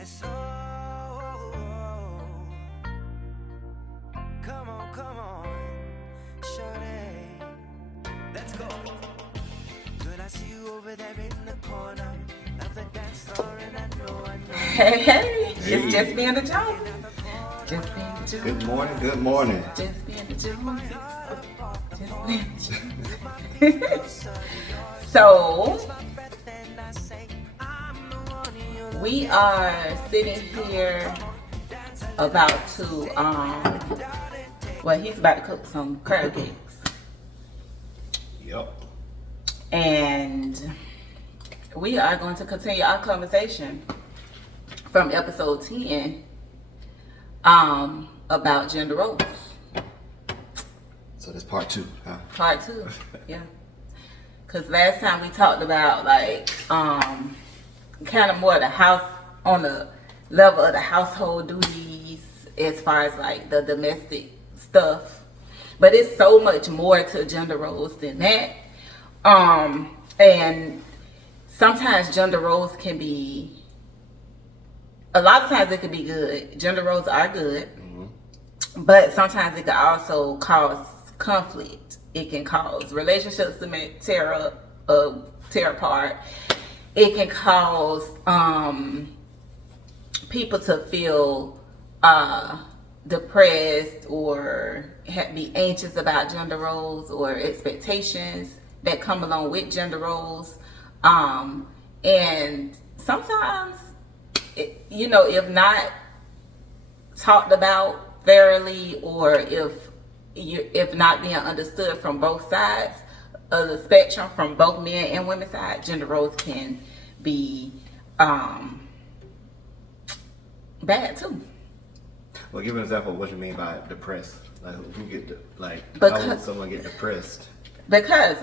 Yes, oh, come on, shorty, let's go. Girl, I see you over there in the corner of the dance floor, and I know. Hey, it's just being the Jones. Just being the Jones. Good morning, good morning. Just being the Jones. Just being the Jones. So, we are sitting here about to, he's about to cook some crab cakes. Yep. And we are going to continue our conversation from episode 10 about gender roles. So that's part 2, huh? Part 2, yeah. Because last time we talked about kind of more the house, on the level of the household duties as far as like the domestic stuff. But it's so much more to gender roles than that. And sometimes gender roles can be, a lot of times it can be good. Gender roles are good. Mm-hmm. But sometimes it can also cause conflict. It can cause relationships to tear apart. It can cause people to feel depressed or be anxious about gender roles or expectations that come along with gender roles. And sometimes, if not talked about thoroughly, or if not being understood from both sides of the spectrum, from both men and women's side, gender roles can be bad too. Well, give an example of what you mean by depressed. Like, who get how would someone get depressed? Because,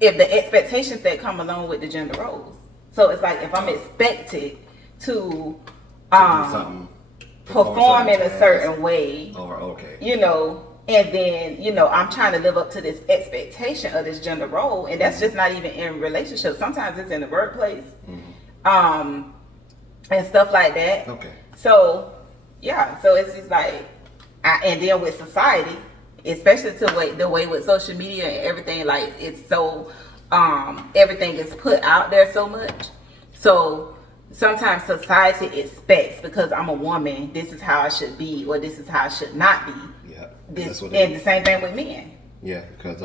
if the expectations that come along with the gender roles. So it's like, if I'm expected to do something, perform in a certain way, or okay, and then, I'm trying to live up to this expectation of this gender role, and that's just not even in relationships. Sometimes it's in the workplace, and stuff like that. Okay. So, yeah, so it's just like, and then with society, especially the way with social media and everything, it's so, everything is put out there so much. So sometimes society expects, because I'm a woman, this is how I should be, or this is how I should not be. Yeah. And the same thing with men. Yeah, because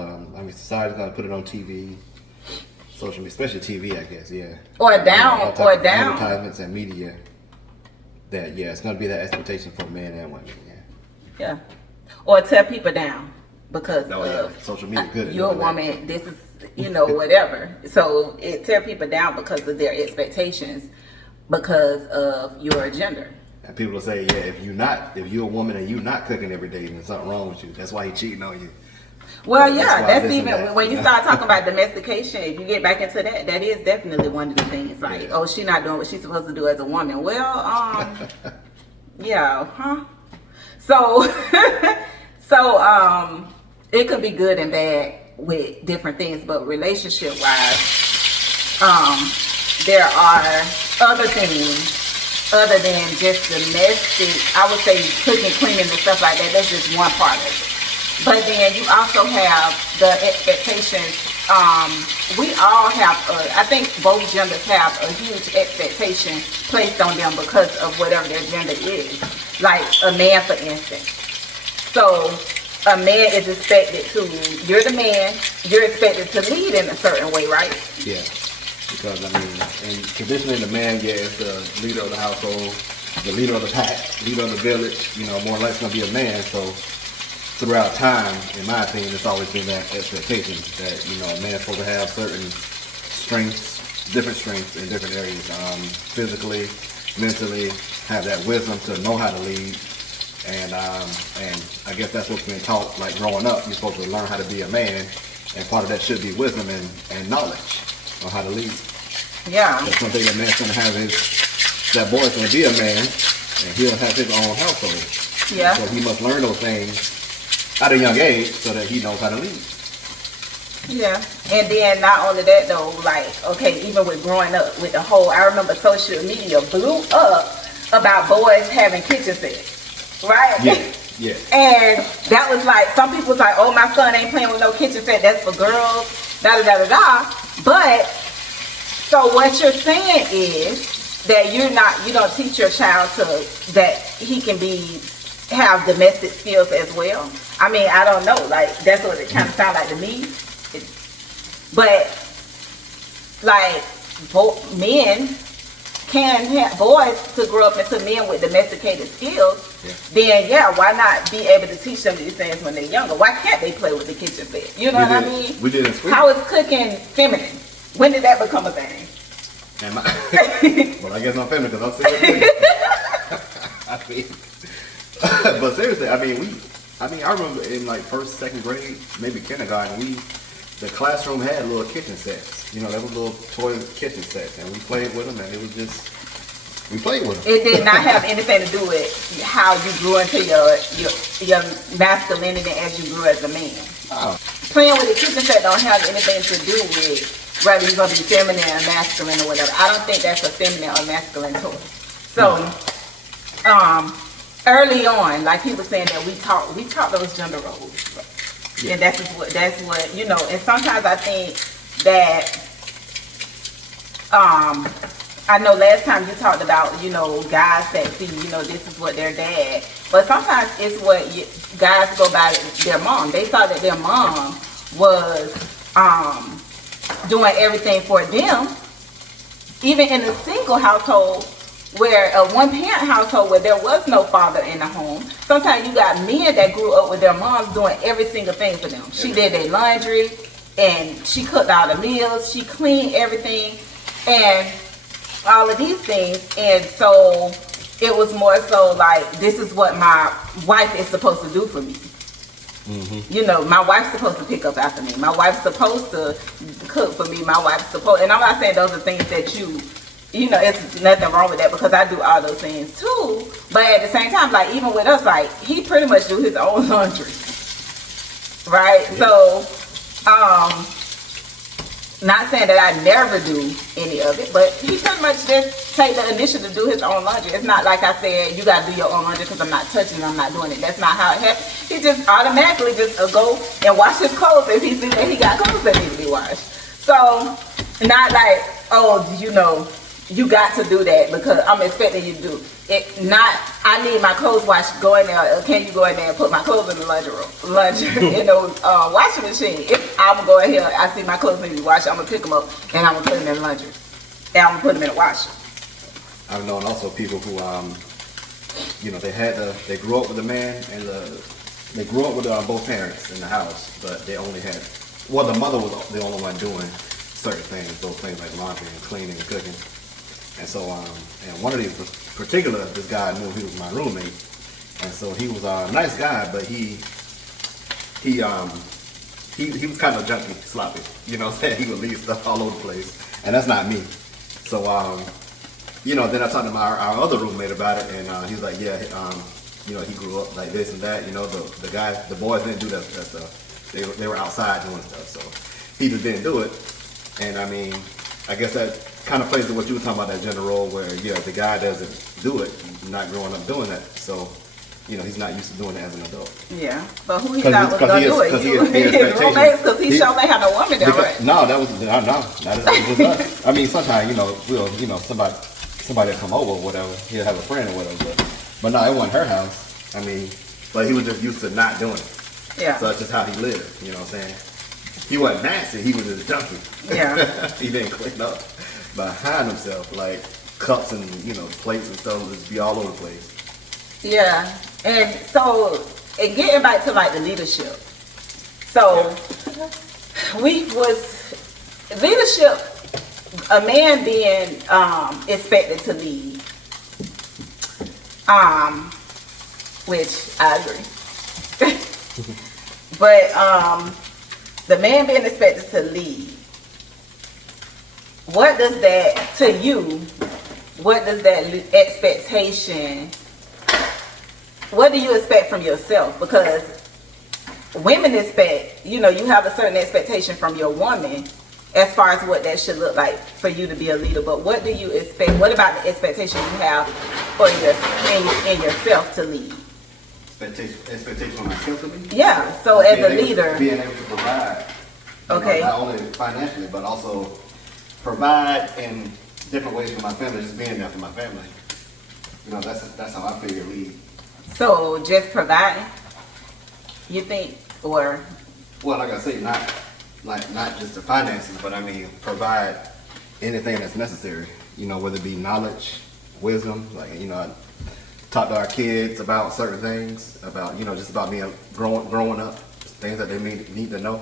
society's gonna put it on TV, social media, especially TV, I guess. Yeah. Or down. Advertisements and media. That it's gonna be that expectation for men and women. Yeah. Yeah. Or tear people down because social media good. You're a woman. This is whatever. So it tear people down because of their expectations, because of your gender. And people will say, if you're a woman and you're not cooking every day, then something wrong with you. That's why he's cheating on you. Well, that's even when you start talking about domestication. If you get back into that, that is definitely one of the things. She's not doing what she's supposed to do as a woman. Well, So, it could be good and bad with different things, but relationship wise, there are other things other than just domestic. I would say cooking, cleaning, and stuff like that. That's just one part of it. But then you also have the expectations. We all have, I think both genders have a huge expectation placed on them because of whatever their gender is. Like a man, for instance. So a man is expected to, you're the man, you're expected to lead in a certain way, right? Yeah. Because, and traditionally the man, is the leader of the household, the leader of the pack, leader of the village, more or less going to be a man. So throughout time, in my opinion, it's always been that expectation that, a man's supposed to have certain strengths, different strengths in different areas, physically, mentally, have that wisdom to know how to lead. And I guess that's what's been taught, growing up. You're supposed to learn how to be a man, and part of that should be wisdom and knowledge on how to lead. Yeah. That's one thing that man's going to have that boy's going to be a man, and he'll have his own household. Yeah. So he must learn those things at a young age so that he knows how to lead. Yeah. And then not only that though, even with growing up with the whole, I remember social media blew up about boys having kitchen sets, right? Yeah, yeah. And that was like, some people was like, oh, my son ain't playing with no kitchen set, that's for girls, da da da da da. But, so what you're saying is that you don't teach your child that he can have domestic skills as well. I mean, I don't know, like, that's what it kind of sounds like to me. But, like, men can have boys to grow up into men with domesticated skills, then why not be able to teach them these things when they're younger? Why can't they play with the kitchen set? You know what I mean? We did in school. How is cooking feminine? When did that become a thing? Well, I guess I'm feminine because I'm still I mean, but seriously, I remember in like first, second grade, maybe kindergarten, the classroom had little kitchen sets. You know, there was little toy kitchen sets, and we played with them, and it was just, we played with them. It did not have anything to do with how you grew into your masculinity as you grew as a man. Oh. Playing with the kitchen set don't have anything to do with whether you're going to be feminine or masculine or whatever. I don't think that's a feminine or masculine toy. So, early on, like he was saying, that we taught those gender roles. Yeah. And that's what, you know, and sometimes I think that, I know last time you talked about, you know, guys that see, you know, this is what their dad, but sometimes it's what guys go by their mom. They saw that their mom was doing everything for them. Even in a single household, where a one-parent household where there was no father in the home, sometimes you got men that grew up with their moms doing every single thing for them. She did their laundry, and she cooked all the meals, she cleaned everything, and all of these things. And so it was more so like, this is what my wife is supposed to do for me. Mm-hmm. You know, my wife's supposed to pick up after me. My wife's supposed to cook for me. My wife's supposed, and I'm not saying those are things that you know, it's nothing wrong with that, because I do all those things too. But at the same time, like, even with us, like, he pretty much do his own laundry, right? Yeah. So, not saying that I never do any of it, but he pretty much just take the initiative to do his own laundry. It's not like I said, you got to do your own laundry because I'm not touching it, I'm not doing it. That's not how it happens. He just automatically just go and wash his clothes if he sees that he got clothes that need to be washed. So, not like, oh, you know, you got to do that because I'm expecting you to do it. Not, I need my clothes washed, go in there, can you go in there and put my clothes in the laundry in the washing machine? If I'm going here, I see my clothes need to be washed, I'm going to pick them up and I'm going to put them in the laundry. And I'm going to put them in the washer. I've known also people who, you know, they grew up with a man, and they grew up with both parents in the house, but they only had, well, the mother was the only one doing certain things, those things like laundry and cleaning and cooking. And so, and one of these particular, this guy knew he was my roommate, and so he was a nice guy, but he was kind of junky, sloppy. You know what I'm saying? He would leave stuff all over the place, and that's not me. So, you know, then I talked to our other roommate about it, and he was like, yeah, you know, he grew up like this and that. You know, the boys didn't do that stuff. They were outside doing stuff, so he just didn't do it. And I mean, I guess that kind of plays to what you were talking about, that gender role where, yeah, the guy doesn't do it, not growing up doing that, so, you know, he's not used to doing it as an adult. Yeah, but who he thought was going to do it? Because he surely had a woman there, right? No, that was just us. I mean, sometimes, you know, somebody will come over or whatever, he'll have a friend or whatever, but no, it wasn't her house. I mean, but he was just used to not doing it. Yeah. So that's just how he lived, you know what I'm saying? He wasn't nasty, he was just junky. Yeah. He didn't clean up behind himself, like cups and, you know, plates and stuff would just be all over the place. Yeah. And so, and getting back to like the leadership. So, leadership, a man being expected to lead, which I agree. But the man being expected to lead, what does that, to you, what does that expectation, what do you expect from yourself? Because women expect, you know, you have a certain expectation from your woman as far as what that should look like for you to be a leader. But what do you expect? What about the expectation you have or in yourself to lead? Expectation on myself to be. Yeah. So as a Being able- leader, being able to provide. Okay. Not only financially, but also provide in different ways for my family. Just being there for my family. You know, that's how I figure lead. so just providing, you think, or Well, like I say, not just the finances, but I mean provide anything that's necessary. You know, whether it be knowledge, wisdom, like, you know, I talk to our kids about certain things, about, you know, just about being growing up, things that they need to know,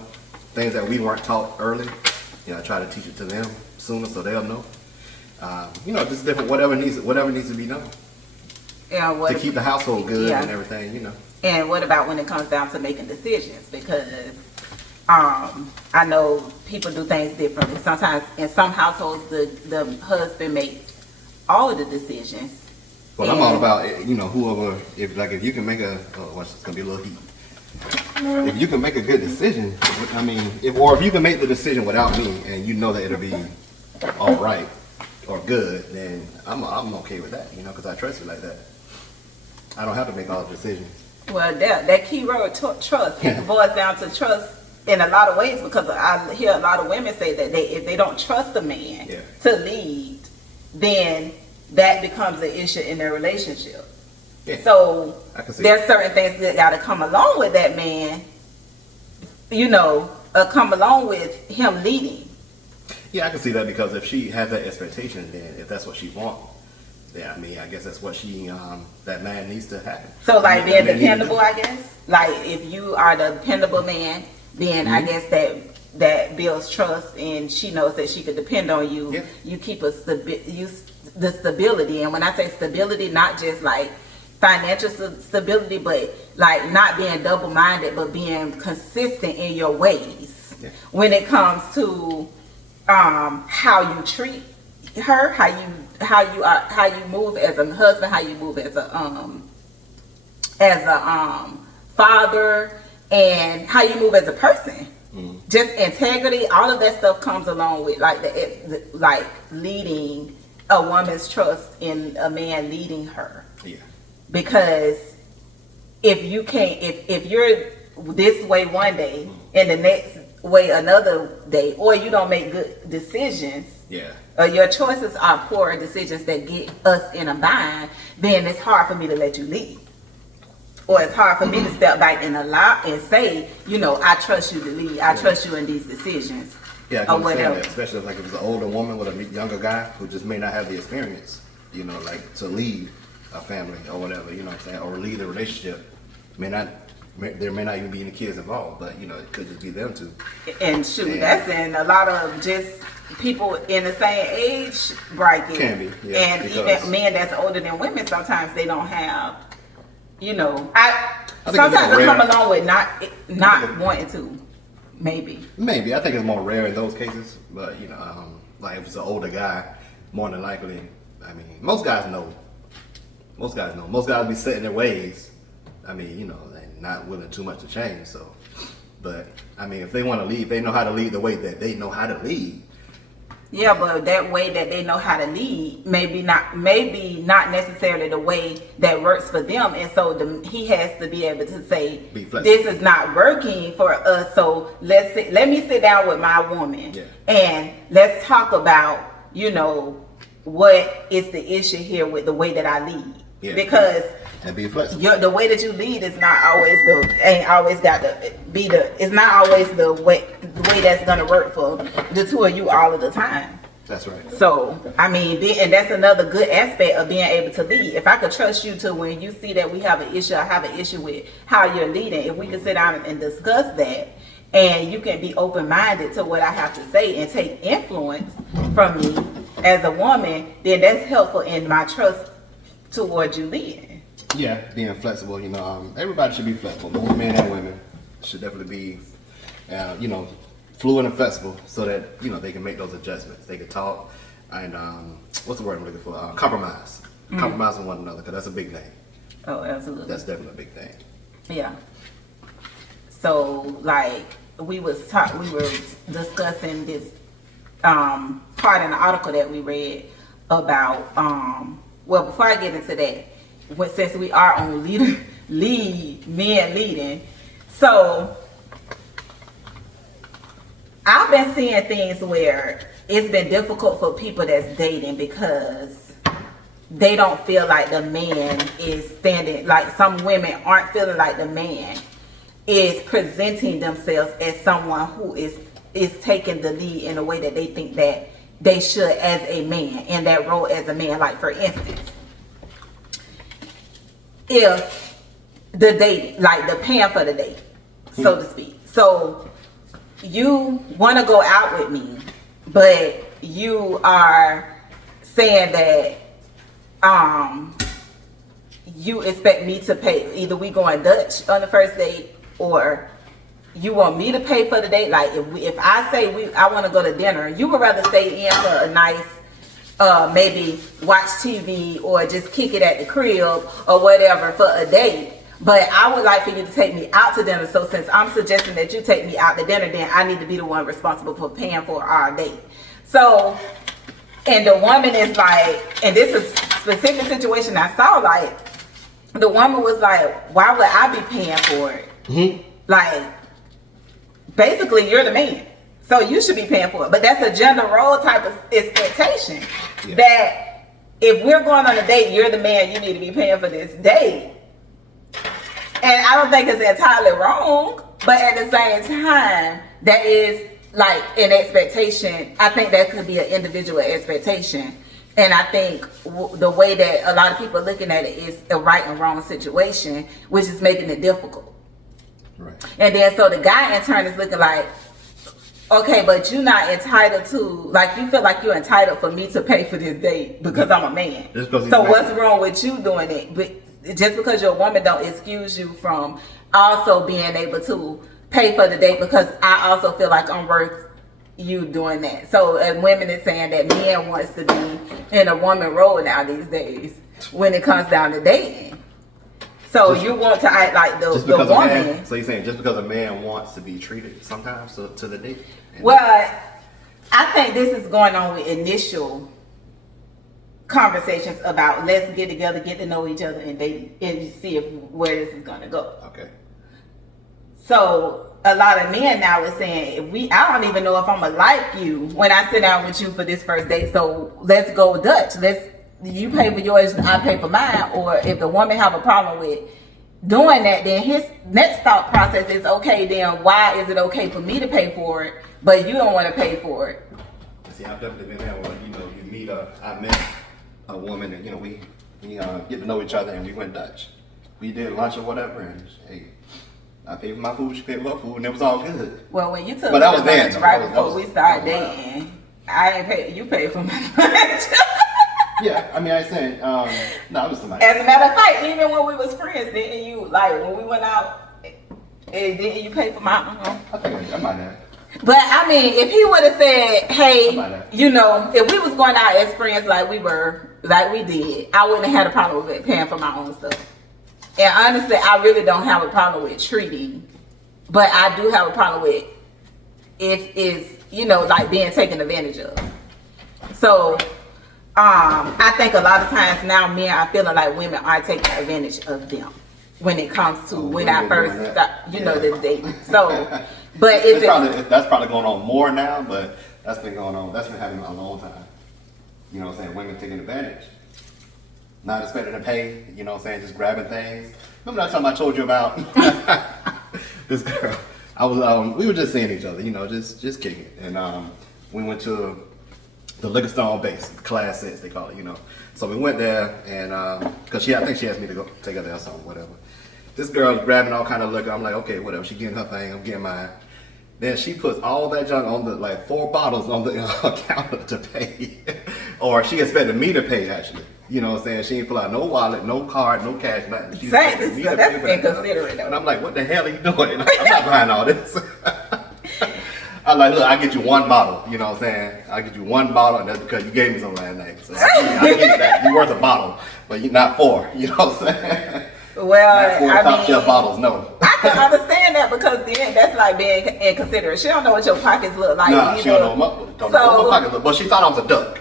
things that we weren't taught early. You know, I try to teach it to them sooner so they'll know. You know, just different whatever needs to be done what to keep the household good Yeah. and everything. You know. And what about when it comes down to making decisions? Because I know people do things differently. Sometimes in some households, the husband makes all of the decisions. Well, I'm all about, you know, whoever, if you can make it's gonna be a little heat. If you can make a good decision, I mean, if you can make the decision without me and you know that it'll be all right or good, then I'm okay with that, you know, because I trust you like that. I don't have to make all the decisions. Well, that key word, trust, it boils down to trust in a lot of ways, because I hear a lot of women say that if they don't trust a man Yeah. to lead, then that becomes an issue in their relationship. Yeah. So I can see there's certain things that got to come along with that man, you know, come along with him leading. Yeah, I can see that, because if she has that expectation, then if that's what she wants, then I mean, I guess that's what that man needs to happen. So like being That man needs to dependable, do. I guess. Like if you are the dependable man, then I guess that builds trust, and she knows that she could depend on you. Yeah. You keep the stability, and when I say stability, not just like financial stability, but like not being double-minded, but being consistent in your ways. Yeah. When it comes to how you treat her, how you move as a husband, how you move as a father, and how you move as a person. Just integrity, all of that stuff comes along with like like leading a woman's trust in a man leading her. Yeah. Because if you can't, if you're this way one day and the next way another day, or you don't make good decisions, Yeah. or your choices are poor decisions that get us in a bind, then it's hard for me to let you lead. Or it's hard for me to step back and allow and say, you know, I trust you to lead. I trust you in these decisions. Yeah, I or can understand whatever. that, especially like if it's an older woman with a younger guy who just may not have the experience, you know, like to lead a family or whatever, you know what I'm saying, or lead a relationship. There may not even be any kids involved, but you know, it could just be them two. And shoot, Yeah. that's in a lot of just people in the same age bracket. Can be, yeah, and because- even men that's older than women, sometimes they don't have, you know, I think it's sometimes more it come rare. along with not wanting to, maybe. Maybe, I think it's more rare in those cases, but you know, like if it's an older guy, more than likely, I mean, most guys know. Most guys be set in their ways. I mean, you know, they're not willing too much to change. So, but I mean, if they want to lead, they know how to lead the way that they know how to lead. Yeah, but that way that they know how to lead, maybe not necessarily the way that works for them, and so he has to be able to say, Be flexible. this is not working for us. So let me sit down with my woman, Yeah. and let's talk about, you know, what is the issue here with the way that I lead, Yeah. because And be flexible. the way that you lead is not always it's not always the way that's gonna work for the two of you all of the time. That's right. So I mean, and that's another good aspect of being able to lead. If I could trust you to, when you see that we have an issue, I have an issue with how you're leading, if we could sit down and discuss that, and you can be open-minded to what I have to say and take influence from me as a woman, then that's helpful in my trust towards you leading. Yeah, being flexible. You know, everybody should be flexible. Both men and women should definitely be, you know, fluid and flexible, so that you know they can make those adjustments. They can talk and what's the word I'm looking for? Compromise. Compromise with one another, because that's a big thing. Oh, absolutely. That's definitely a big thing. Yeah. So like we were discussing this part in the article that we read about well, before I get into that, since we are on men leading, so I've been seeing things where it's been difficult for people that's dating because they don't feel like the man is standing, like some women aren't feeling like the man is presenting themselves as someone who is taking the lead in a way that they think that they should as a man, in that role as a man. Like for instance, if the date, like the paying for the date, so to speak. So you want to go out with me, but you are saying that you expect me to pay. Either we going Dutch on the first date, or you want me to pay for the date. Like if I say I want to go to dinner, you would rather stay in for a nice maybe watch TV or just kick it at the crib or whatever for a date. But I would like for you to take me out to dinner. So since I'm suggesting that you take me out to dinner, then I need to be the one responsible for paying for our date. So, and the woman is like, and this is a specific situation I saw, like, the woman was like, why would I be paying for it? Mm-hmm. Like, basically, you're the man. So you should be paying for it. But that's a gender role type of expectation. Yeah. That if we're going on a date, you're the man, you need to be paying for this date. And I don't think it's entirely wrong, but at the same time, that is like an expectation. I think that could be an individual expectation. And I think the way that a lot of people are looking at it is a right and wrong situation, which is making it difficult. Right. And then so the guy in turn is looking like, okay, but you're not entitled to, like, you feel like you're entitled for me to pay for this date because I'm a man. So what's wrong with you doing it? But just because you're a woman don't excuse you from also being able to pay for the date, because I also feel like I'm worth you doing that. So women is saying that men wants to be in a woman role now these days when it comes down to dating. So you want to act like the woman. So you're saying just because a man wants to be treated sometimes to the date? Well, I think this is going on with initial conversations about let's get together, get to know each other, and date, and see where this is going to go. Okay. So a lot of men now is saying, I don't even know if I'm gonna like you when I sit down with you for this first date. So let's go Dutch. You pay for yours, I pay for mine. Or if the woman have a problem with doing that, then his next thought process is, okay, then why is it okay for me to pay for it, but you don't want to pay for it? See, I've definitely been there where I met a woman, and we get to know each other, and we went Dutch. We did lunch or whatever, and hey, I paid for my food, she paid for her food, and it was all good. Well, when you took me to lunch right before we started dating, I ain't paid. You paid for my lunch. Yeah, I mean, I said, no, it was somebody. As a matter of fact, even when we was friends, didn't you, like, when we went out, didn't you pay for my, I think I might have. But, I mean, if he would have said, hey, if we was going out as friends like we did, I wouldn't have had a problem with paying for my own stuff. And honestly, I really don't have a problem with treating, but I do have a problem with if it's, like being taken advantage of. So, I think a lot of times now men are feeling like women are taking advantage of them when it comes to when I first start, the dating. So, but that's probably going on more now, but that's been going on. That's been happening a long time. You know what I'm saying? Women taking advantage. Not expecting to pay, just grabbing things. Remember that time I told you about this girl? We were just seeing each other, just kicking it. And we went to the Liquor Store on Base, Class 6, they call it, So we went there, and because I think she asked me to go take her there or something, whatever. This girl's grabbing all kind of liquor. I'm like, okay, whatever. She getting her thing, I'm getting mine. Then she puts all that junk on the 4 bottles on the counter to pay, or she expected me to pay actually. You know what I'm saying? She ain't pull out no wallet, no card, no cash, nothing. She's that's inconsiderate. And I'm like, what the hell are you doing? I'm not buying all this. I'm like, look, I get you 1 bottle. You know what I'm saying? I get you 1 bottle, and that's because you gave me some last night. So I give you that. You're worth a bottle, but you're not 4. You know what I'm saying? Well, not 4 top shelf bottles, no. I can understand that because then that's like being inconsiderate. She don't know what your pockets look like. Nah, she don't know what my pockets look. But she thought I was a duck.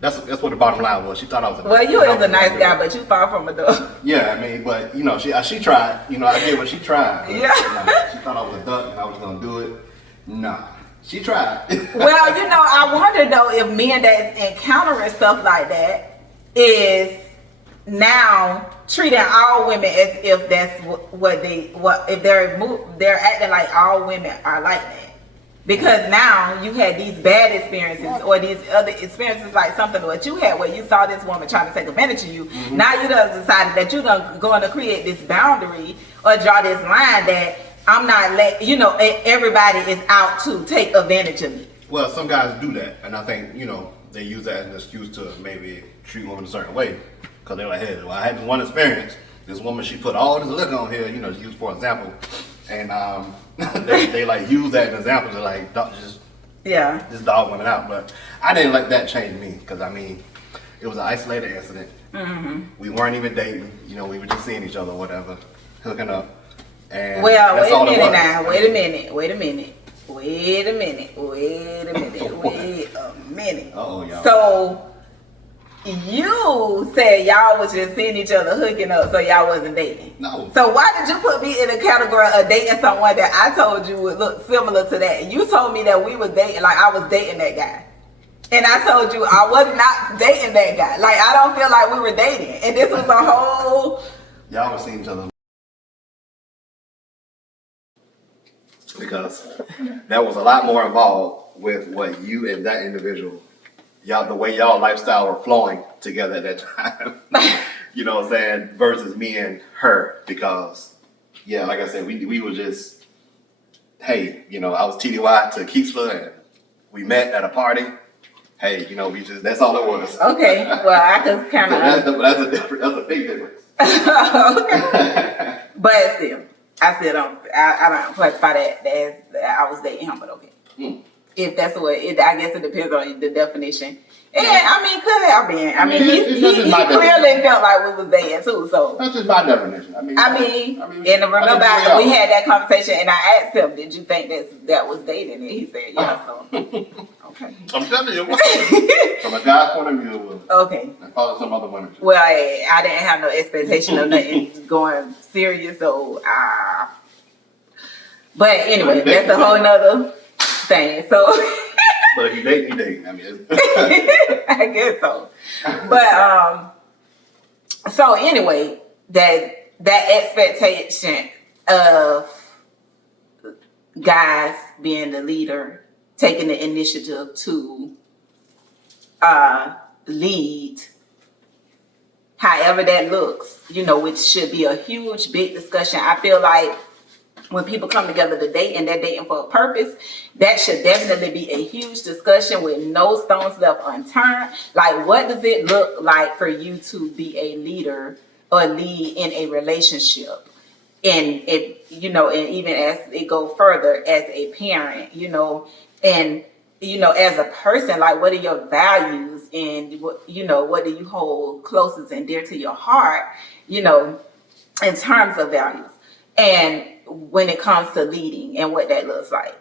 That's what the bottom line was. She thought I was a Well, you is a nice guy, but you far from a duck. Yeah, I mean, but you know, she tried. You know, I get what she tried. But, Yeah. you know, she thought I was a duck and I was gonna do it. Nah, she tried. Well, you know, I wonder though if men that's encountering stuff like that is now treating all women as if that's what if they're acting like all women are like that. Because now you had these bad experiences or these other experiences like something what you had where you saw this woman trying to take advantage of you. Mm-hmm. Now you done decided that you're going to create this boundary or draw this line that I'm not everybody is out to take advantage of me. Well, some guys do that, and I think, you know, they use that as an excuse to maybe treat women a certain way. Because they're like, hey, well, I had this one experience. This woman, she put all this liquor on here, you know, used for example. And they like use that as an example to like just dog women out. But I didn't let that change me because I mean, it was an isolated incident. Mm-hmm. We weren't even dating. You know, we were just seeing each other, or whatever, hooking up. And well, that's all wait a minute now. I Wait a minute. Uh-oh, y'all. So you said y'all was just seeing each other hooking up, so y'all wasn't dating. No. So why did you put me in a category of dating someone that I told you would look similar to that? You told me that we were dating, like I was dating that guy. And I told you I was not dating that guy. Like I don't feel like we were dating. And this was a whole... Y'all were seeing each other. Because there was a lot more involved with what you and that individual, the way y'all lifestyle were flowing together at that time. You know what I'm saying? Versus me and her. Because, yeah, like I said, we were just, hey, you know, I was TDY to Keesler and we met at a party. Hey, you know, that's all it was. Okay, well, I could kind of... So that's a big difference. Okay. But still, I still don't classify that as I was dating him, but okay. If that's what it, I guess it depends on the definition. And I mean, could have been. I mean, he clearly felt like we was dating too. So that's just my definition. I mean, and remember we had that conversation, and I asked him, "Did you think that was dating?" And he said, "Yeah." So okay. I'm telling you, from a guy's point of view, it was. Okay. And probably some other women. Well, I didn't have no expectation of nothing going serious, so But anyway, that's a whole nother thing. So. But if you date, you date. I mean, I guess so. But so anyway, that expectation of guys being the leader, taking the initiative to lead, however that looks, you know, which should be a huge, big discussion. I feel like when people come together to date and they're dating for a purpose, that should definitely be a huge discussion with no stones left unturned. Like, what does it look like for you to be a leader or lead in a relationship? And if, you know, and even as it go further as a parent, you know, and, you know, as a person, like, what are your values and what, you know, what do you hold closest and dear to your heart, you know, in terms of values? And when it comes to leading and what that looks like.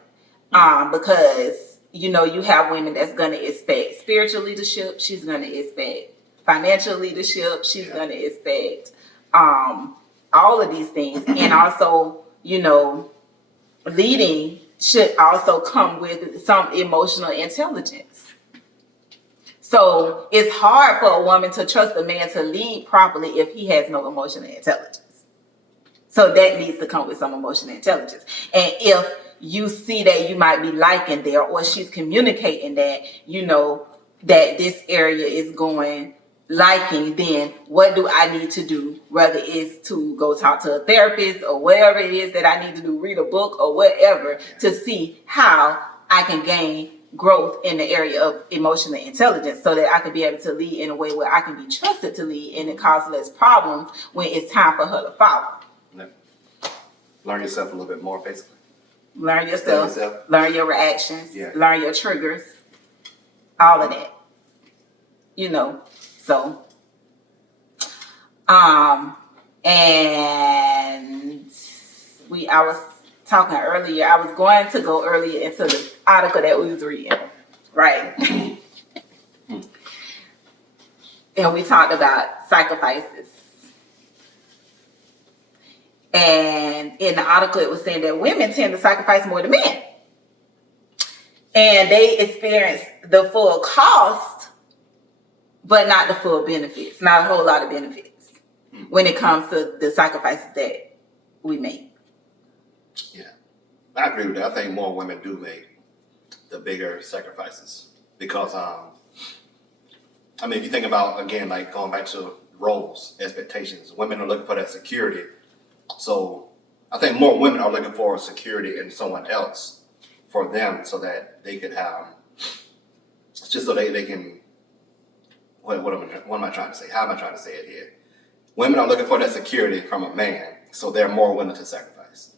Because, you know, you have women that's going to expect spiritual leadership. She's going to expect financial leadership. She's going to expect all of these things. And also, you know, leading should also come with some emotional intelligence. So it's hard for a woman to trust a man to lead properly if he has no emotional intelligence. So that needs to come with some emotional intelligence. And if you see that you might be liking there, or she's communicating that, you know, that this area is going liking, then what do I need to do? Whether it's to go talk to a therapist or whatever it is that I need to do, read a book or whatever, to see how I can gain growth in the area of emotional intelligence so that I can be able to lead in a way where I can be trusted to lead and it causes less problems when it's time for her to follow. Learn yourself a little bit more, basically. Learn yourself. Learn your reactions. Yeah. Learn your triggers. All of that. You know. So. And I was talking earlier. I was going to go earlier into the article that we was reading. Right. and we talked about sacrifices. And in the article, it was saying that women tend to sacrifice more than men. And they experience the full cost, but not the full benefits. Not a whole lot of benefits when it comes to the sacrifices that we make. Yeah, I agree with that. I think more women do make the bigger sacrifices because, I mean, if you think about, again, like going back to roles, expectations, women are looking for that security. So I think more women are looking for security in someone else for them so that they could have, just so they can, what am I trying to say? How am I trying to say it here? Women are looking for that security from a man, so they're more willing to sacrifice.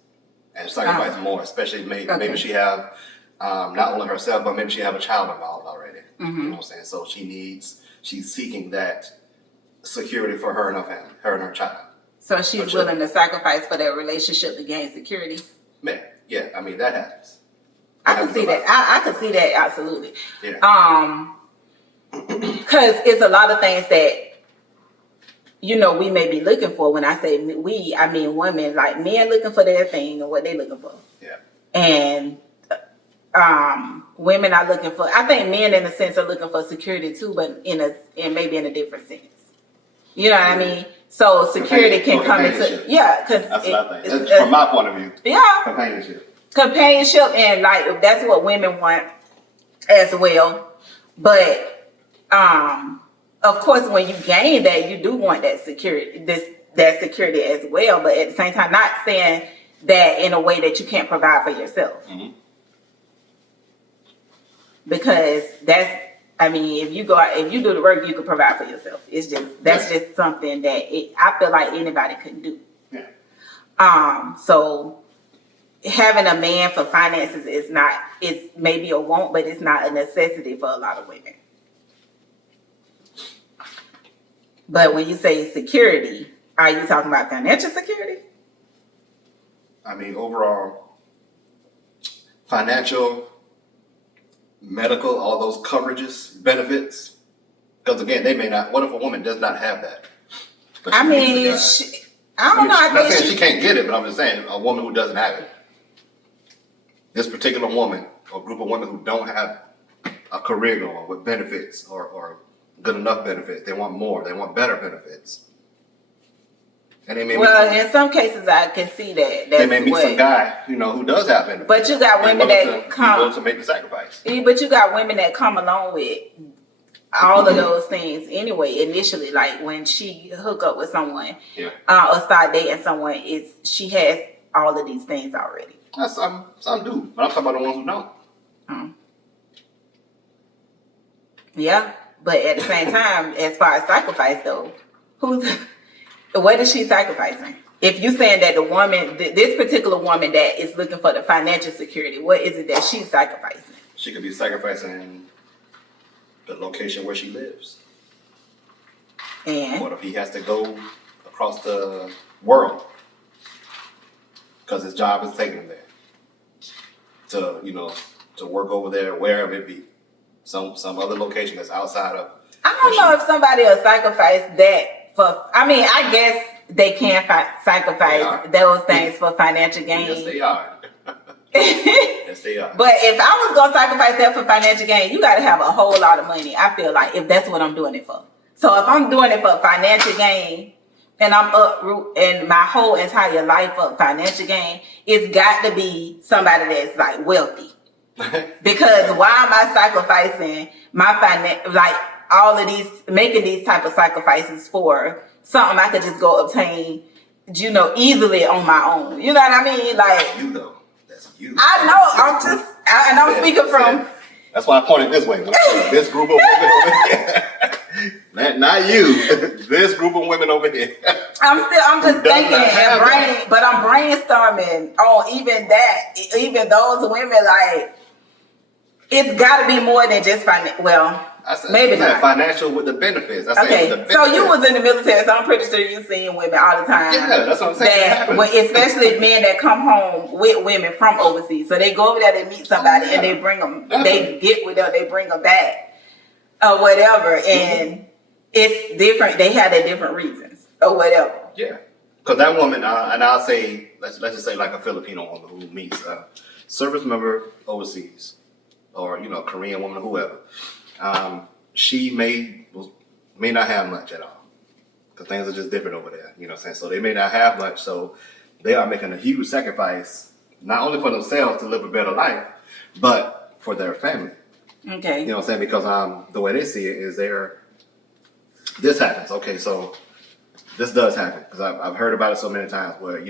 And sacrifice more, especially maybe she have, not only herself, but maybe she have a child involved already. You know what I'm saying? So she's seeking that security for her and her family, her and her child. So she's willing to sacrifice for that relationship to gain security? Man, yeah, I mean, that happens. I can see that. I can see that, absolutely. Yeah. Because it's a lot of things that, you know, we may be looking for. When I say we, I mean women, like men looking for their thing and what they're looking for. Yeah. And women are looking for, I think men in a sense are looking for security too, but maybe in a different sense. You know what I mean? So security can come into, yeah, because that's what I think. From my point of view. Yeah. Companionship, and like that's what women want as well. But of course, when you gain that, you do want that security, that security as well. But at the same time, not saying that in a way that you can't provide for yourself. Mm-hmm. Because that's, I mean, if you go out, if you do the work, you can provide for yourself. It's just, that's just something that I feel like anybody can do. Yeah. So having a man for finances is not, it's maybe a want, but it's not a necessity for a lot of women. But when you say security, are you talking about financial security? I mean, overall, financial, medical, all those coverages, benefits. Because again, they may not, what if a woman does not have that? I mean, I don't know. I'm not saying she can't get it, but I'm just saying a woman who doesn't have it. This particular woman, or group of women who don't have a career going with benefits or good enough benefits, they want more, they want better benefits. And they may in some cases I can see that. They may meet some guy, you know, who does have benefits. But you got women that come to make the sacrifice. But you got women that come along with all of those things anyway. Initially, like when she hook up with someone, or start dating someone, she has all of these things already. Some do, but I'm talking about the ones who don't. Yeah, but at the same time, as far as sacrifice though, what is she sacrificing? If you're saying that the woman, this particular woman that is looking for the financial security, what is it that she's sacrificing? She could be sacrificing the location where she lives. And what if he has to go across the world because his job is taking him there to, you know, to work over there, wherever it be, some other location that's outside of. I don't know if somebody will sacrifice that for. I mean, I guess they can sacrifice those things for financial gain. Yes, they are. Yes, they are. But if I was gonna sacrifice that for financial gain, you got to have a whole lot of money. I feel like if that's what I'm doing it for. So if I'm doing it for financial gain, and I'm uproot and my whole entire life for financial gain, it's got to be somebody that's like wealthy. Because why am I sacrificing my like all of these, making these type of sacrifices for something I could just go obtain, you know, easily on my own? You know what I mean? Like you though, that's you. I know. I'm speaking from. That's why I pointed this way. This group of women over here. Not you. This group of women over here. I'm just thinking but I'm brainstorming on even those women. Like, it's got to be more than just financial. Well, maybe not financial with the benefits. Okay, so you was in the military, so I'm pretty sure you've seen women all the time. Yeah, that's what I'm saying. Especially men that come home with women from overseas. So they go over there, they meet somebody, and they bring them. They get with them, they bring them back, or whatever. And it's different. They had their different reasons or whatever. Yeah, because that woman, and I'll say, let's just say like a Filipino woman who meets a service member overseas, or Korean woman, whoever. She may not have much at all, because things are just different over there. You know what I'm saying? So they may not have much, so they are making a huge sacrifice, not only for themselves to live a better life, but for their family. Okay. You know what I'm saying? Because the way they see it is this happens. Okay, so this does happen, because I've heard about it so many times where,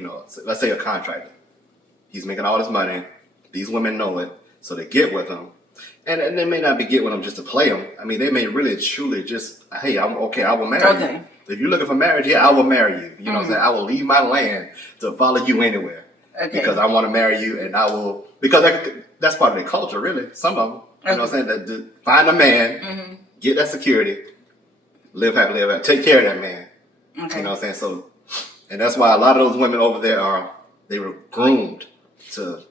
let's say a contractor, he's making all this money, these women know it, so they get with him, and they may not be getting with him just to play him. I mean, they may really truly just, hey, I will marry you. If you're looking for marriage, yeah, I will marry you. You know what I'm saying? I will leave my land to follow you anywhere, because I want to marry you, and I will, because that's part of their culture, really. Some of them, you know what I'm saying? That find a man, get that security, live happily ever after, take care of that man. Okay. You know what I'm saying? So, and that's why a lot of those women over there they were groomed to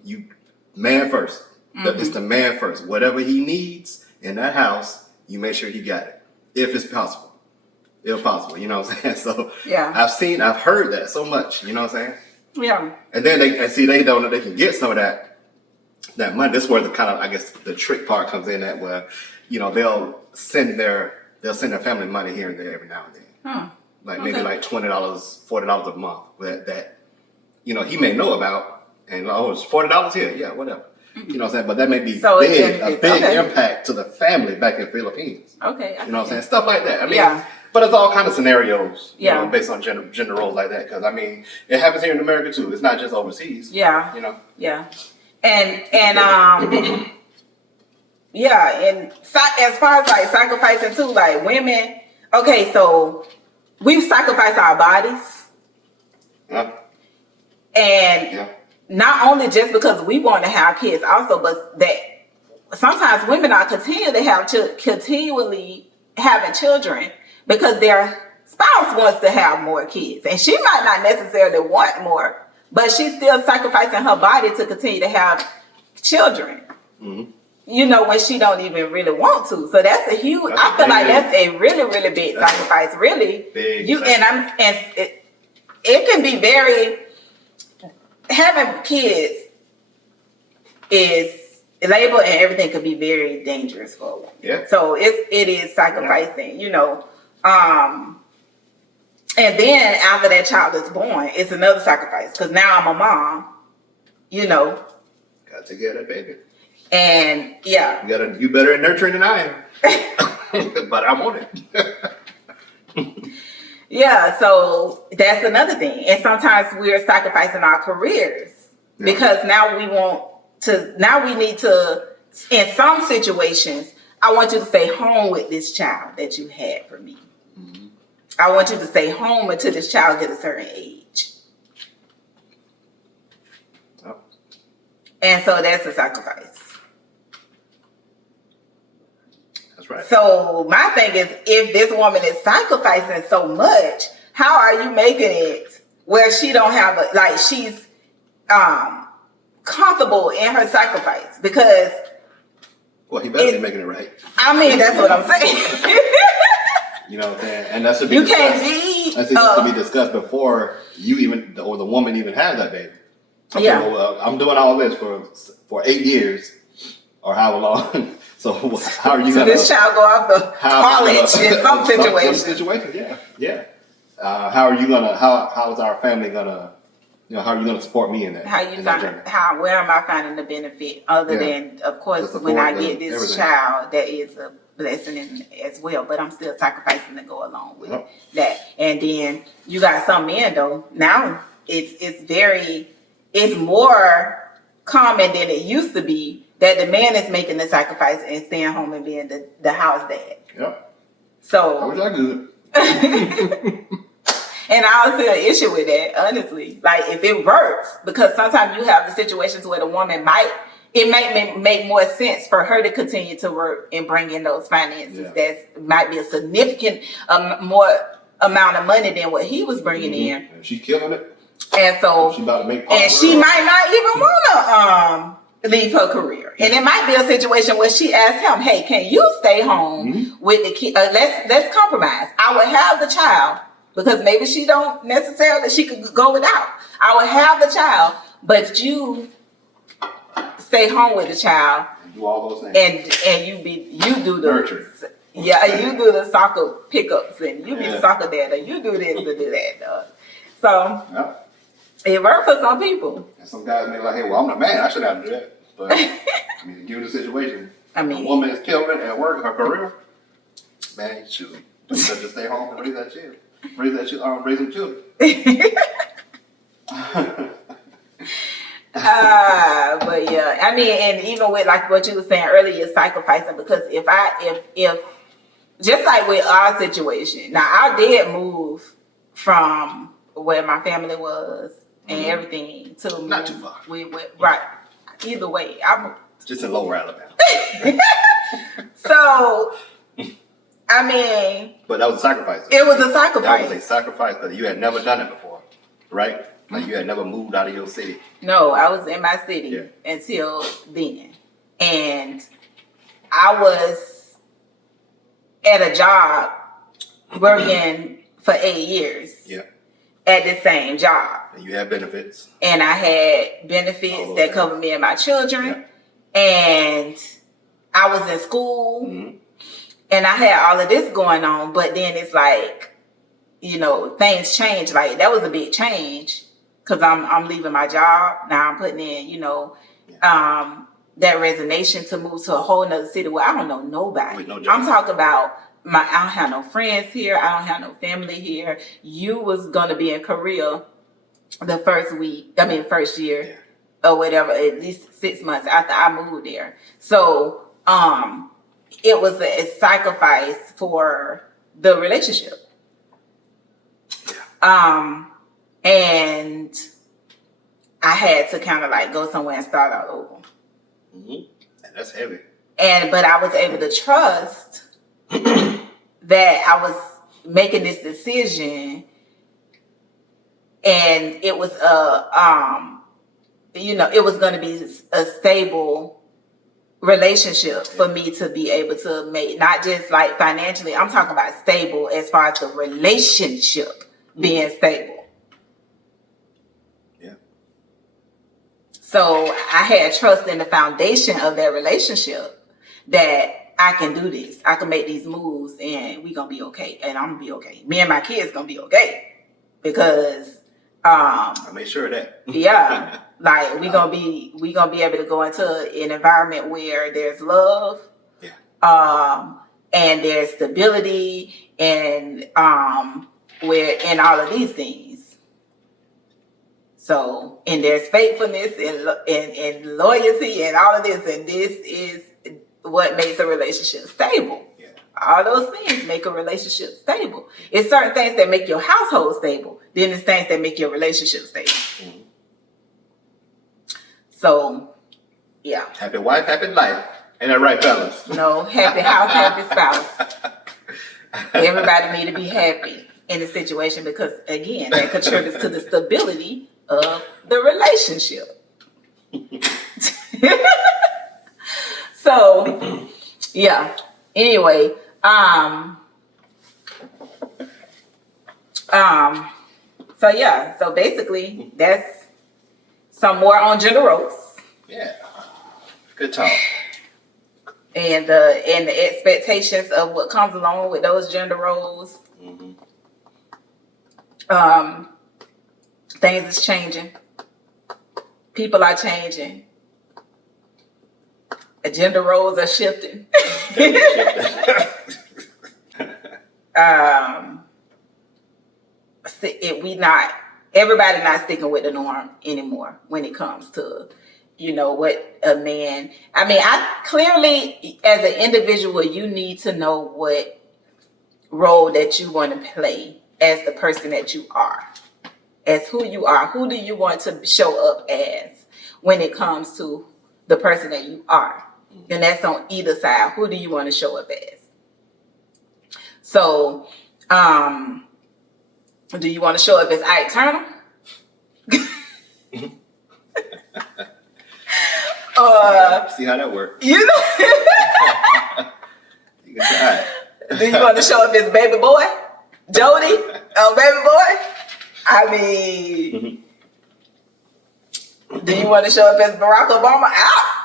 man first. It's the man first. Whatever he needs in that house, you make sure he got it, if it's possible. If possible, you know what I'm saying? So yeah, I've heard that so much. You know what I'm saying? Yeah. And then they don't know they can get some of that money. This is where the kind of, I guess, the trick part comes in, that where they'll send their family money here and there every now and then. Huh. Like maybe like $20, $40 a month that he may know about, and it's $40 here, yeah, whatever. You know what I'm saying? But that may be a big impact to the family back in the Philippines. Okay. You know what I'm saying? Stuff like that. I mean, but it's all kind of scenarios, based on gender roles like that. Because I mean, it happens here in America too. It's not just overseas. Yeah. Yeah. And yeah, and as far as like sacrificing too, like women. Okay, so we sacrifice our bodies. Yeah. And not only just because we want to have kids, also, but that sometimes women are continually having children because their spouse wants to have more kids, and she might not necessarily want more, but she's still sacrificing her body to continue to have children. Mm-hmm. When she don't even really want to. So that's a huge. I feel like that's a really, really big sacrifice. Really, big. It can be very. Having kids is labor and everything could be very dangerous for a woman. Yeah. So it is sacrificing, and then after that child is born, it's another sacrifice, because now I'm a mom. Got to get a baby. And yeah, you better at nurturing than I am. But I want it. Yeah, so that's another thing. And sometimes we're sacrificing our careers because now we need to, in some situations, I want you to stay home with this child that you had for me. Mm-hmm. I want you to stay home until this child gets a certain age. Oh. And so that's a sacrifice. Right. So my thing is, if this woman is sacrificing so much, how are you making it where she don't have she's comfortable in her sacrifice? Because he better be making it right. I mean, that's what I'm saying. You know what I'm saying? And that should be to be discussed before you even, or the woman even has that baby. Okay, well, I'm doing all this for 8 years or however long. So how are you going to... this child go off to college in some situations. Some situations, yeah. How are you going to... How is our family going to... how are you going to support me in that? Where am I finding the benefit? Other than, of course, when I get this child, that is a blessing as well. But I'm still sacrificing to go along with that. And then you got some men, though. Now it's more common than it used to be, that the man is making the sacrifice and staying home and being the house dad. Yep. So. I wish I could. And I don't see an issue with that, honestly. Like, if it works, because sometimes you have the situations where the woman it make more sense for her to continue to work and bring in those finances. Yeah. That might be a significant more amount of money than what he was bringing in. And she's killing it. And so, she about to make and she might not even want to leave her career. And it might be a situation where she asked him, hey, can you stay home with the kid? Let's compromise. I would have the child because maybe she don't necessarily, she could go without. I would have the child, but you stay home with the child. Do all those things. And you do the Nurture. Yeah, you do the soccer pickups and you be the soccer dad and you do this and do that. So Yep. it worked for some people. And some guys may be like, hey, well, I'm the man. I shouldn't have to do that. But I mean, given the situation, I mean, a woman is killing it at work, her career. Man, shoot, just stay home and raise that child, raise them children. But yeah, I mean, and even with like what you were saying earlier, sacrificing, because if just like with our situation, now I did move from where my family was and everything to Not too far. We went right. Either way, I moved. Just in Lower Alabama. So, I mean, But that was a sacrifice. it was a That sacrifice. was a sacrifice because you had never done it before, right? Like you had never moved out of your city. No, I was in my city Yeah. until then. And I was at a job working for 8 years Yeah. at the same job. And you had benefits. And I had benefits All those that things. covered me and my children. And I was in school Mhm. and I had all of this going on. But then it's like, things change. Like that was a big change because I'm leaving my job. Now I'm putting in, that resignation to move to a whole nother city where I don't know nobody. With no job. I'm talking about I don't have no friends here. I don't have no family here. You was gonna be in Korea the first year or whatever, at least 6 months after I moved there. So it was a sacrifice for the relationship. And I had to kind of like go somewhere and start all over. And that's heavy. But I was able to trust that I was making this decision, and it was it was going to be a stable relationship for me to be able to make, not just like financially. I'm talking about stable as far as the relationship being stable. So I had trust in the foundation of that relationship that I can do this. I can make these moves and we gonna be okay. And I'm gonna be okay. Me and my kids gonna be okay. Because I made sure of that. yeah, like we gonna be able to go into an environment where there's love, and there's stability, and and all of these things. So, and there's faithfulness and loyalty and all of this, and this is what makes a relationship stable. Yeah. All those things make a relationship stable. It's certain things that make your household stable, then it's things that make your relationship stable. Mhm. So, yeah. Happy wife, happy life. Ain't that right, fellas? No, happy house, happy spouse. Everybody need to be happy in the situation because, again, that contributes to the stability of the relationship. So, yeah. Anyway, so yeah. So basically, that's some more on gender roles. Yeah. Good talk. And the expectations of what comes along with those gender roles. Mm-hmm. Things is changing. People are changing. Gender roles are shifting. Everybody not sticking with the norm anymore when it comes to, what a man. I mean, I clearly, as an individual, you need to know what role that you want to play as the person that you are, as who you are. Who do you want to show up as when it comes to the person that you are? And that's on either side. Who do you want to show up as? So, do you want to show up as Ike Turner? See how that works. You know, You can try it. do you want to show up as baby boy, Jody, baby boy? I mean, do you want to show up as Barack Obama?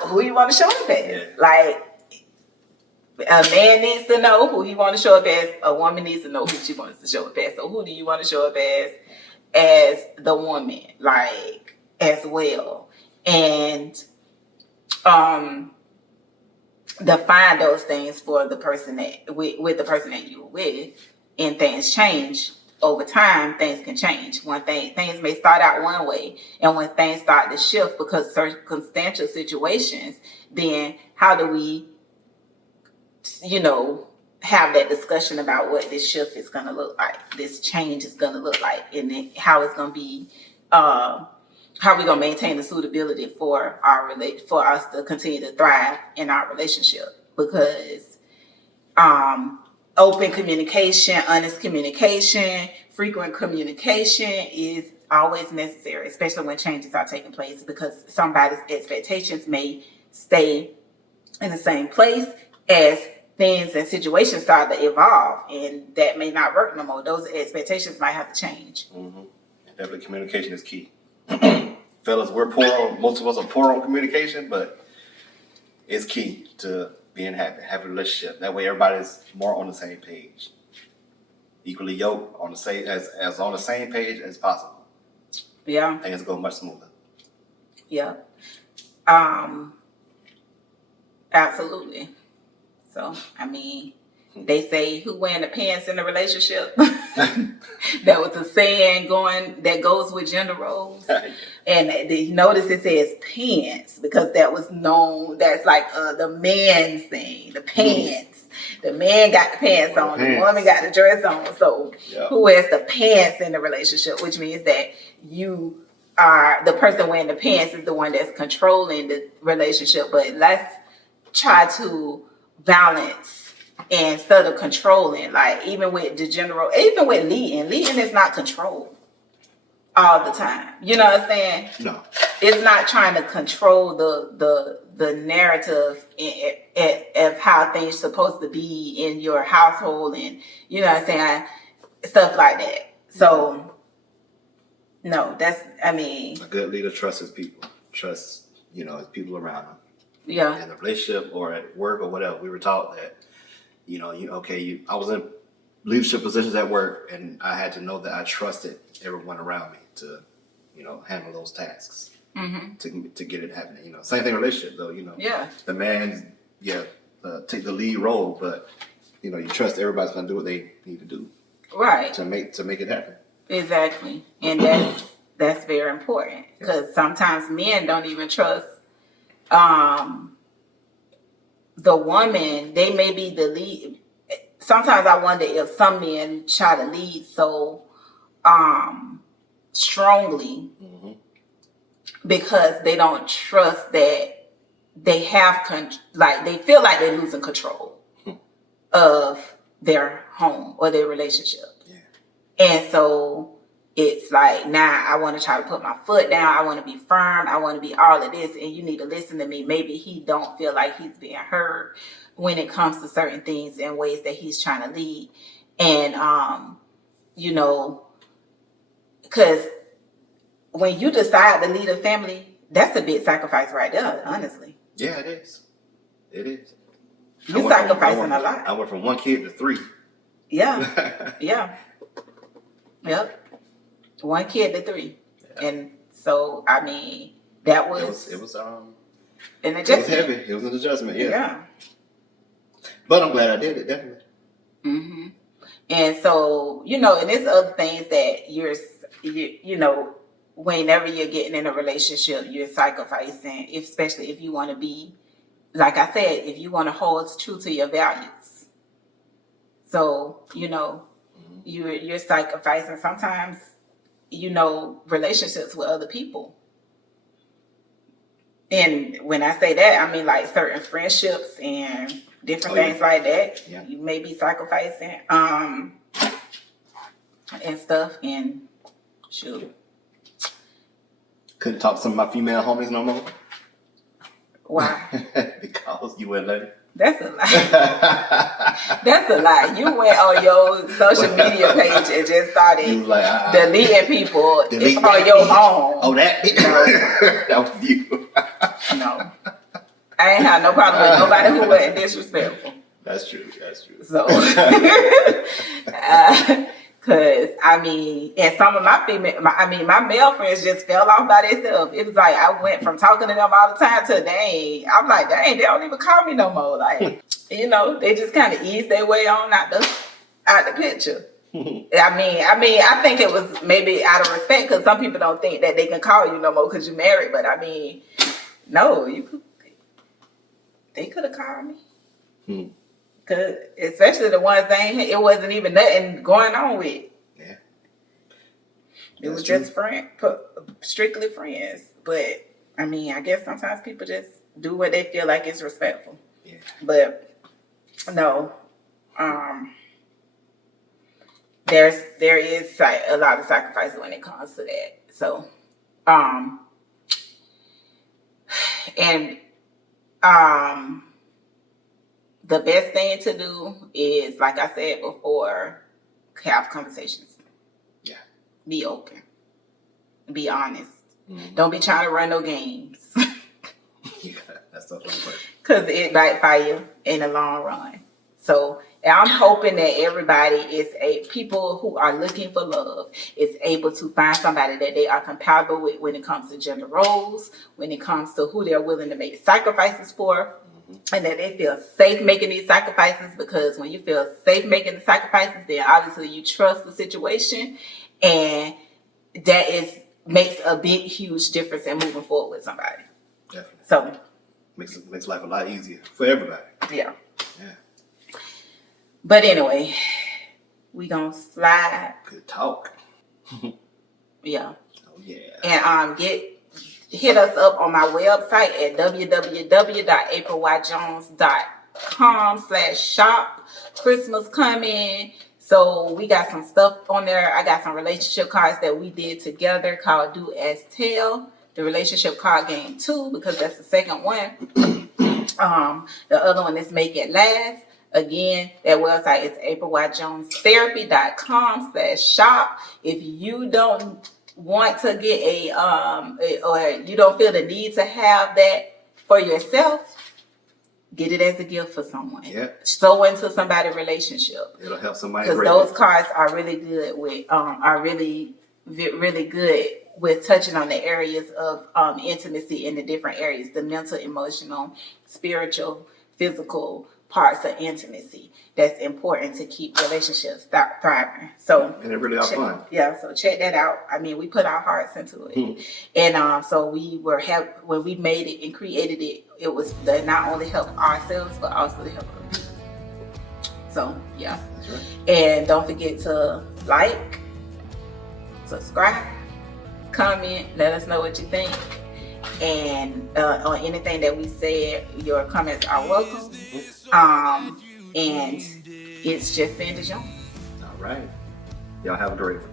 Who you want to show up as? Yeah. Like, a man needs to know who he want to show up as. A woman needs to know who she wants to show up as. So who do you want to show up as the woman, like, as well? And define those things for the person that with the person that you're with, and things change over time. Things can change. Things may start out one way, and when things start to shift because circumstantial situations, then how do we, have that discussion about what this shift is going to look like, this change is going to look like, and then how it's going to be, how we going to maintain the suitability for us to continue to thrive in our relationship. Because open communication, honest communication, frequent communication is always necessary, especially when changes are taking place, because somebody's expectations may stay in the same place as things and situations start to evolve, and that may not work no more. Those expectations might have to change. Mm-hmm. Definitely, communication is key. Fellas, most of us are poor on communication, but it's key to being happy, have a relationship. That way everybody's more on the same page. Equally yoked, on the same as on the same page as possible. Yeah. Things go much smoother. Yeah. Absolutely. So, I mean, they say who wearing the pants in a relationship? That was a saying that goes with gender roles. And you notice it says pants because that was known, that's like the man's thing, the pants. The man got the pants on, the woman got the dress on. So who wears the pants in the relationship, which means that you are, the person wearing the pants is the one that's controlling the relationship. But let's try to balance instead of controlling. Like even with leading is not control all the time. You know what I'm saying? No. It's not trying to control the narrative of how things are supposed to be in your household, and you know what I'm saying, stuff like that. So no, a good leader trusts his people. Trusts, his people around him. Yeah. In a relationship or at work or whatever. We were taught that, I was in leadership positions at work, and I had to know that I trusted everyone around me to, handle those tasks. Mm-hmm. To get it happening. Same thing in relationship though, Yeah. The man, take the lead role, but you trust everybody's gonna do what they need to do. Right. To make it happen. Exactly. And that's very important, because sometimes men don't even trust the woman. They may be the lead. Sometimes I wonder if some men try to lead so strongly because they don't trust that they have they feel like they're losing control of their home or their relationship. Yeah. And so it's like, now I want to try to put my foot down. I want to be firm. I want to be all of this, and you need to listen to me. Maybe he don't feel like he's being heard when it comes to certain things and ways that he's trying to lead. And, because when you decide to lead a family, that's a big sacrifice right there, honestly. Yeah, it is. It is. You're sacrificing a lot. I went from 1 kid to 3. Yeah. Yeah. Yep. 1 kid to 3. Yeah. And so, that was... It was an adjustment. It was heavy. It was an adjustment, yeah. Yeah. But I'm glad I did it, definitely. Mm-hmm. And so, and there's other things that whenever you're getting in a relationship, you're sacrificing, especially if you want to be, like I said, if you want to hold true to your values. So, you're sacrificing sometimes, relationships with other people. And when I say that, I mean like certain friendships and different things like that. Yeah. You may be sacrificing and stuff, and shoot. Couldn't talk to some of my female homies no more. Why? Because you wouldn't let it. That's a lie. That's a lie. You went on your social media page and just started You was like, deleting people delete on that your bitch. own. Oh, that bitch. No. That was you. No. I ain't have no problem with nobody who wasn't disrespectful. That's true. That's true. So, cause I mean, and some of my male friends just fell off by themselves. It was like I went from talking to them all the time to I'm like, dang, they don't even call me no more. Like, you know, they just kind of eased their way on out the picture. I think it was maybe out of respect because some people don't think that they can call you no more because you're married. But I mean, no, they could have called me. Cause especially the ones it wasn't even nothing going on with. Yeah. It was true. just strictly friends. But I mean, I guess sometimes people just do what they feel like is respectful. Yeah. But no, there is a lot of sacrifice when it comes to that. So, the best thing to do is, like I said before, have conversations. Yeah. Be open. Be honest. Mm-hmm. Don't be trying to run no games. Yeah, that's the whole point. Because it backfire you in the long run. So I'm hoping that everybody people who are looking for love is able to find somebody that they are compatible with when it comes to gender roles, when it comes to who they're willing to make sacrifices for, and that they feel safe making these sacrifices, because when you feel safe making the sacrifices, then obviously you trust the situation, and that makes a big, huge difference in moving forward with somebody. Definitely. So Makes life a lot easier for everybody. yeah. Yeah. But anyway, we gonna slide. Good talk. Yeah. Oh yeah. And hit us up on my website at www.apriljones.com/shop. Christmas coming, so we got some stuff on there. I got some relationship cards that we did together called Do As Tell, the relationship card game 2, because that's the second one. The other one is Make It Last. Again, that website is apriljones.therapy.com/shop. If you don't want to get or you don't feel the need to have that for yourself, get it as a gift for someone. Yep. Sow into somebody's relationship. It'll help somebody. Because those cards are really good with really good with touching on the areas of intimacy in the different areas, the mental, emotional, spiritual, physical parts of intimacy that's important to keep relationships thriving. So, and it really are fun. Yeah, so check that out. I mean, we put our hearts into it. And so when we made it and created it, it was to not only help ourselves but also to help other people. So yeah. That's right. And don't forget to like, subscribe, comment, let us know what you think. And on anything that we said, your comments are welcome. And it's just been DeJones. All right. Y'all have a great one.